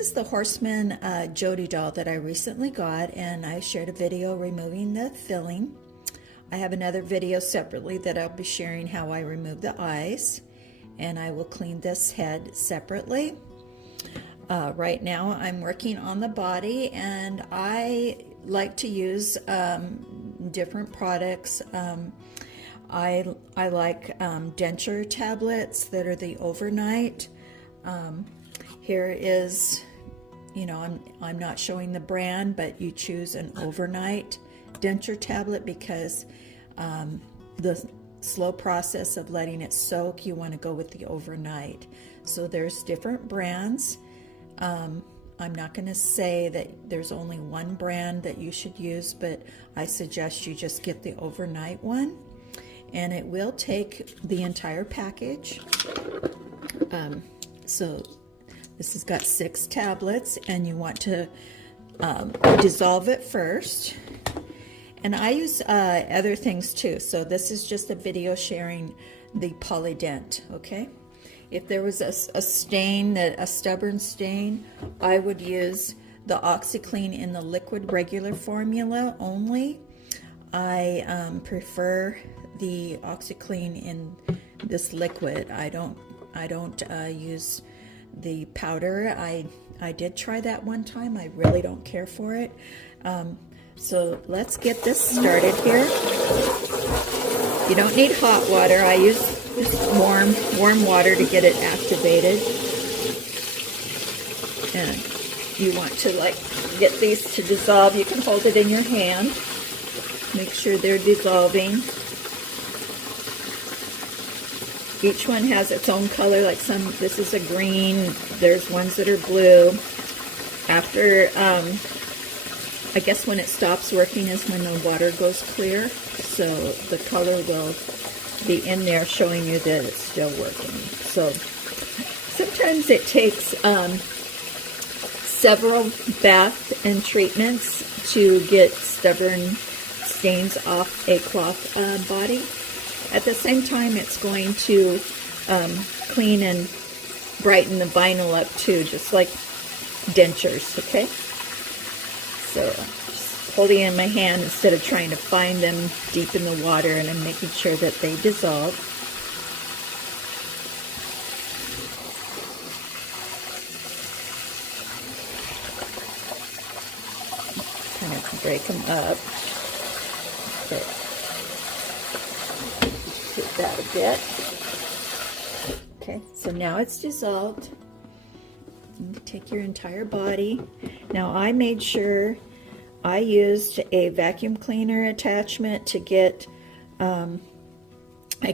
This is the Horsman Jody Doll that I recently got, and I shared a video removing the filling. I have another video separately that I'll be sharing how I remove the eyes, and I will clean this head separately. Right now I'm working on the body, and I like to use different products. I like Denture Tablets that are the Overnight. Here is, I'm not showing the brand, but you choose an Overnight Denture tablet because the slow process of letting it soak, you want to go with the Overnight. So there's different brands. I'm not going to say that there's only one brand that you should use, but I suggest you just get the Overnight one, and it will take the entire package. So this has got 6 tablets, and you want to dissolve it first. And I use other things too, so this is just a video sharing the Polydent, okay? If there was a stain, a stubborn stain, I would use the OxiClean in the liquid regular formula only. I prefer the OxiClean in this liquid. I don't use the powder. I did try that one time. I really don't care for it. So let's get this started here. You don't need hot water. I use just warm water to get it activated. And you want to get these to dissolve. You can hold it in your hand. Make sure they're dissolving. Each one has its own color, this is a green, there's ones that are blue. After, I guess when it stops working is when the water goes clear, so the color will be in there showing you that it's still working. So sometimes it takes several baths and treatments to get stubborn stains off a cloth body. At the same time, it's going to clean and brighten the vinyl up too, just like dentures, okay? So just holding it in my hand instead of trying to find them deep in the water, and I'm making sure that they dissolve. Kind of break them up. Okay. That a bit. Okay, so now it's dissolved. You take your entire body. Now I made sure I used a vacuum cleaner attachment to get, I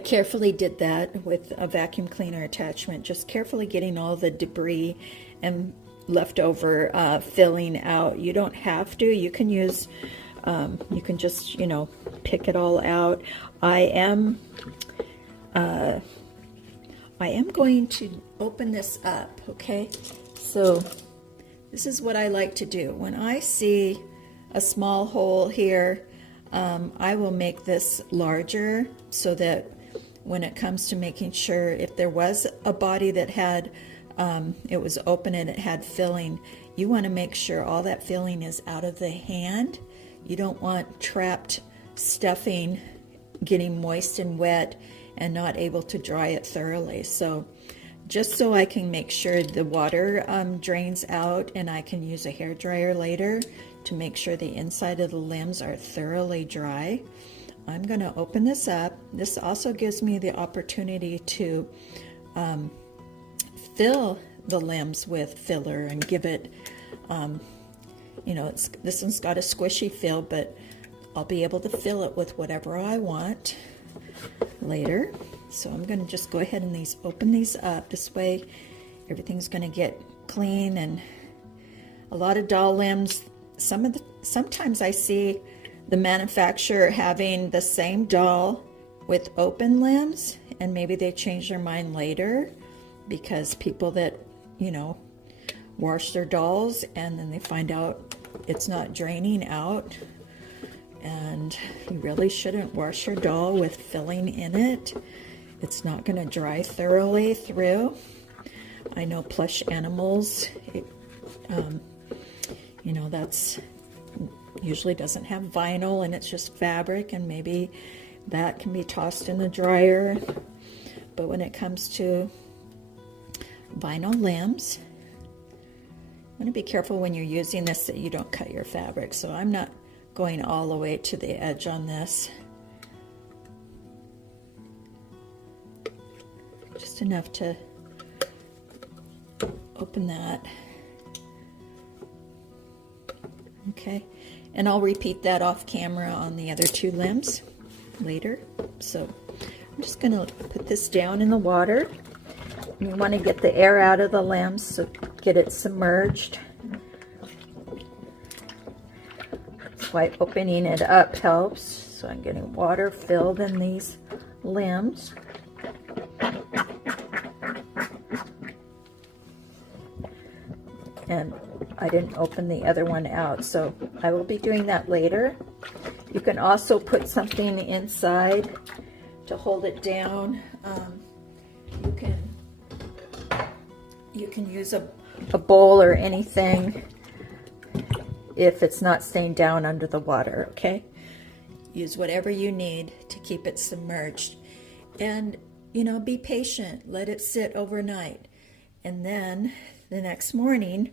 carefully did that with a vacuum cleaner attachment, just carefully getting all the debris and leftover filling out. You don't have to. You can use, you can just, pick it all out. I am going to open this up, okay? So this is what I like to do. When I see a small hole here, I will make this larger so that when it comes to making sure if there was a body that had, it was open and it had filling, you want to make sure all that filling is out of the hand. You don't want trapped stuffing getting moist and wet and not able to dry it thoroughly. So just so I can make sure the water drains out, and I can use a hair dryer later to make sure the inside of the limbs are thoroughly dry, I'm going to open this up. This also gives me the opportunity to fill the limbs with filler and give it, this one's got a squishy feel, but I'll be able to fill it with whatever I want later. So I'm going to just go ahead and open these up. This way everything's going to get clean. And a lot of doll limbs, sometimes I see the manufacturer having the same doll with open limbs, and maybe they change their mind later because people that wash their dolls and then they find out it's not draining out. And you really shouldn't wash your doll with filling in it. It's not going to dry thoroughly through. I know plush animals You know, that's usually doesn't have vinyl and it's just fabric, and maybe that can be tossed in the dryer. But when it comes to vinyl limbs, you want to be careful when you're using this that you don't cut your fabric. So I'm not going all the way to the edge on this. Just enough to open that. Okay, and I'll repeat that off camera on the other two limbs later. So I'm just going to put this down in the water. You want to get the air out of the limbs, so get it submerged. That's why opening it up helps. So I'm getting water filled in these limbs. And I didn't open the other one out, so I will be doing that later. You can also put something inside to hold it down. You can use a bowl or anything if it's not staying down under the water, okay? Use whatever you need to keep it submerged. And, you know, be patient. Let it sit overnight. And then the next morning,